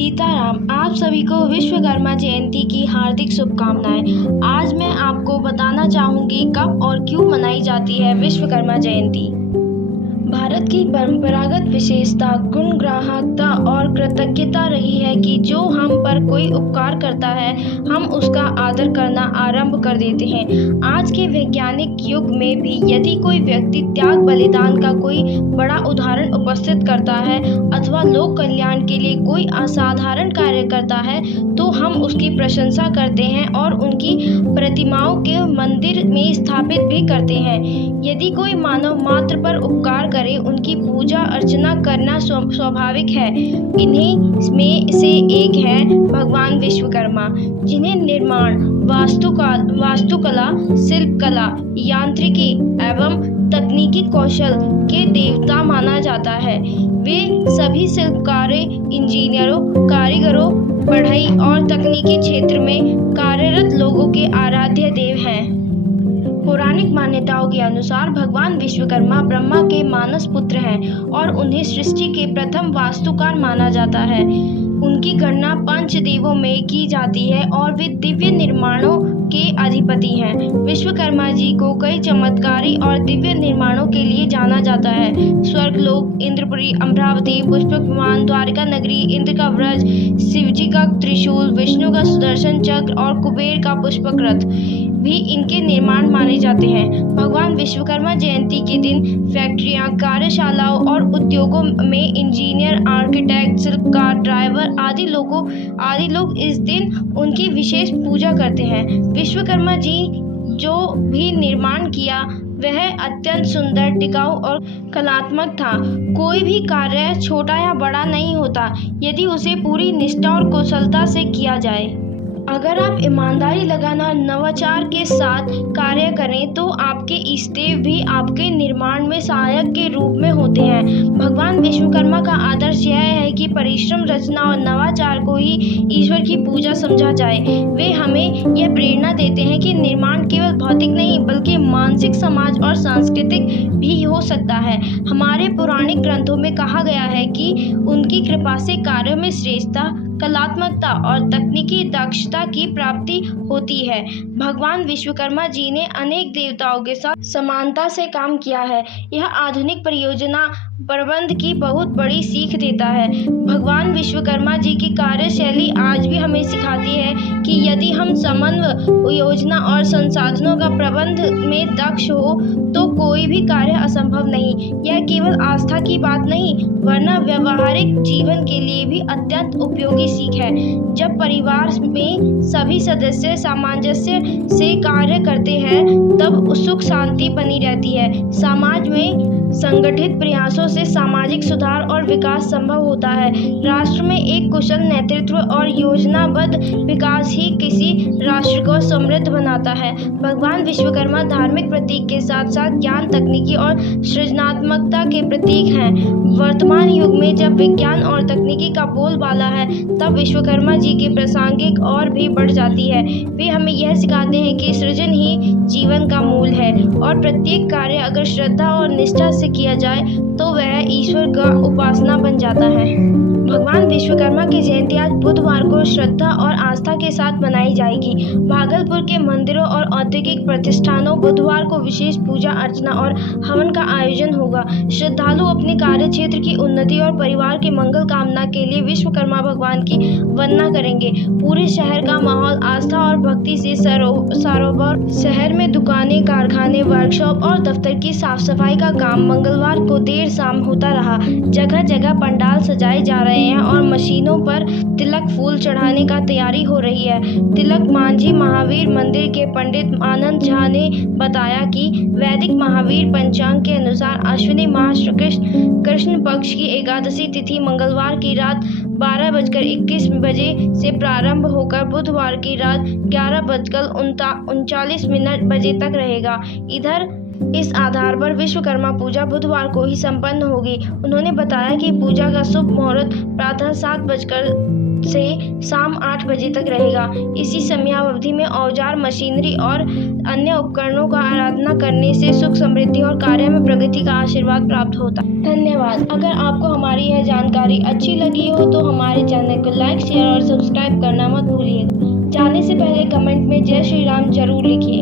सीताराम। आप सभी को विश्वकर्मा जयंती की हार्दिक शुभकामनाएं। आज मैं आपको बताना चाहूँगी कब और क्यों मनाई जाती है विश्वकर्मा जयंती। भारत की परंपरागत विशेषता गुणग्राहकता और कृतज्ञता रही है कि जो हम पर कोई उपकार करता है हम उसका आदर करना आरंभ कर देते हैं। आज के वैज्ञानिक युग में भी यदि कोई व्यक्ति त्याग बलिदान का कोई बड़ा उदाहरण उपस्थित करता है अथवा लोक कल्याण के लिए कोई असाधारण कार्य करता है तो हम उसकी प्रशंसा करते हैं और उनकी प्रतिमाओं के मंदिर में स्थापित भी करते हैं। यदि कोई मानव मात्र पर उपकार करे उनकी पूजा अर्चना करना स्वाभाविक है। इन्हीं में से एक है भगवान विश्वकर्मा, जिन्हें निर्माण, वास्तुकला, शिल्पकला, यांत्रिकी एवं तकनीकी कौशल के देवता माना जाता है। वे सभी शिल्पकारों, इंजीनियरों, कारीगरों, पढ़ाई और तकनीकी क्षेत्र में कार्यरत लोगों के आराध्य देव हैं। पौराणिक मान्यताओं के अनुसार भगवान विश्वकर्मा ब्रह्मा के मानस पुत्र हैं और उन्हें सृष्टि के प्रथम वास्तुकार माना जाता है। उनकी गणना पंच देवों में की जाती है और वे दिव्य निर्माणों के अधिपति हैं। विश्वकर्मा जी को कई चमत्कारी और दिव्य निर्माणों के लिए जाना जाता है। स्वर्गलोक, इंद्रपुरी, अमरावती, पुष्पक विमान, द्वारिका नगरी, इंद्र का व्रज, शिवजी का त्रिशूल, विष्णु का सुदर्शन चक्र और कुबेर का पुष्पक रथ भी इनके निर्माण माने जाते हैं। भगवान विश्वकर्मा जयंती के दिन फैक्ट्रियां, कार्यशालाओं और उद्योगों में इंजीनियर, आर्किटेक्ट, शिल्पकार, ड्राइवर आदि लोग इस दिन उनकी विशेष पूजा करते हैं। विश्वकर्मा जी जो भी निर्माण किया वह अत्यंत सुंदर, टिकाऊ और कलात्मक था। कोई भी कार्य छोटा या बड़ा नहीं होता यदि उसे पूरी निष्ठा और कुशलता से किया जाए। अगर आप ईमानदारी लगाना और नवाचार के साथ कार्य करें तो आपके इष्टदेव भी आपके निर्माण में सहायक के रूप में होते हैं। भगवान विश्वकर्मा का आदर्श यह है कि परिश्रम, रचना और नवाचार को ही ईश्वर की पूजा समझा जाए। वे हमें यह प्रेरणा देते हैं कि निर्माण केवल भौतिक नहीं बल्कि मानसिक, समाज और सांस्कृतिक भी हो सकता है। हमारे पौराणिक ग्रंथों में कहा गया है कि उनकी कृपा से कार्यों में श्रेष्ठता, कलात्मकता और तकनीकी दक्षता की प्राप्ति होती है। भगवान विश्वकर्मा जी ने अनेक देवताओं के साथ समानता से काम किया है। यह आधुनिक परियोजना प्रबंध की बहुत बड़ी सीख देता है। भगवान विश्वकर्मा जी की कार्यशैली आज भी हमें सिखाती है कि यदि हम समन्वय, योजना और संसाधनों का प्रबंध में दक्ष हो तो कोई भी कार्य असंभव नहीं। यह केवल आस्था की बात नहीं वरना व्यवहारिक जीवन के लिए भी अत्यंत उपयोगी सीख है। जब परिवार में सभी सदस्य सामंजस्य से कार्य करते हैं तब सुख शांति बनी रहती है। समाज में संगठित प्रयासों से सामाजिक सुधार और विकास संभव होता है। राष्ट्र में एक कुशल नेतृत्व और योजनाबद्ध विकास ही किसी राष्ट्र को समृद्ध बनाता है। भगवान विश्वकर्मा धार्मिक प्रतीक के साथ साथ ज्ञान, तकनीकी और सृजनात्मकता के प्रतीक हैं। वर्तमान युग में जब विज्ञान और तकनीकी का बोलबाला है तब विश्वकर्मा जी की प्रासंगिक और भी बढ़ जाती है। वे हमें यह सिखाते हैं कि सृजन ही जीवन का मूल है और प्रत्येक कार्य अगर श्रद्धा और निष्ठा से किया जाए तो वह ईश्वर का उपासना बन जाता है। भगवान विश्वकर्मा की जयंती आज बुधवार को श्रद्धा और आस्था के साथ मनाई जाएगी। भागलपुर के मंदिरों और औद्योगिक प्रतिष्ठानों बुधवार को विशेष पूजा अर्चना और हवन का आयोजन होगा। श्रद्धालु अपने कार्य क्षेत्र की उन्नति और परिवार के मंगल कामना के लिए विश्वकर्मा भगवान की वंदना करेंगे। पूरे शहर का माहौल आस्था और भक्ति से सरोवर। शहर में दुकानें, कारखाने, वर्कशॉप और दफ्तर की साफ सफाई का काम मंगलवार को देर शाम होता रहा। जगह जगह पंडाल सजाए जा रहे हैं और मशीनों पर तिलक फूल चढ़ाने का तैयारी हो रही है। तिलक मांझी महावीर मंदिर के पंडित आनंद झा ने बताया कि वैदिक महावीर पंचांग के अनुसार अश्विनी माह कृष्ण पक्ष की एकादशी तिथि मंगलवार की रात 12:21 से प्रारंभ होकर बुधवार की रात 11:39 बजे तक रहेगा। इधर इस आधार पर विश्वकर्मा पूजा बुधवार को ही संपन्न होगी। उन्होंने बताया कि पूजा का शुभ मुहूर्त प्रातः 7 बजकर से शाम 8 बजे तक रहेगा। इसी समयावधि में औजार, मशीनरी और अन्य उपकरणों का आराधना करने से सुख, समृद्धि और कार्य में प्रगति का आशीर्वाद प्राप्त होता है। धन्यवाद। अगर आपको हमारी यह जानकारी अच्छी लगी हो तो हमारे चैनल को लाइक, शेयर और सब्सक्राइब करना मत भूलिएगा। जाने से पहले कमेंट में जय श्री राम जरूर लिखिए।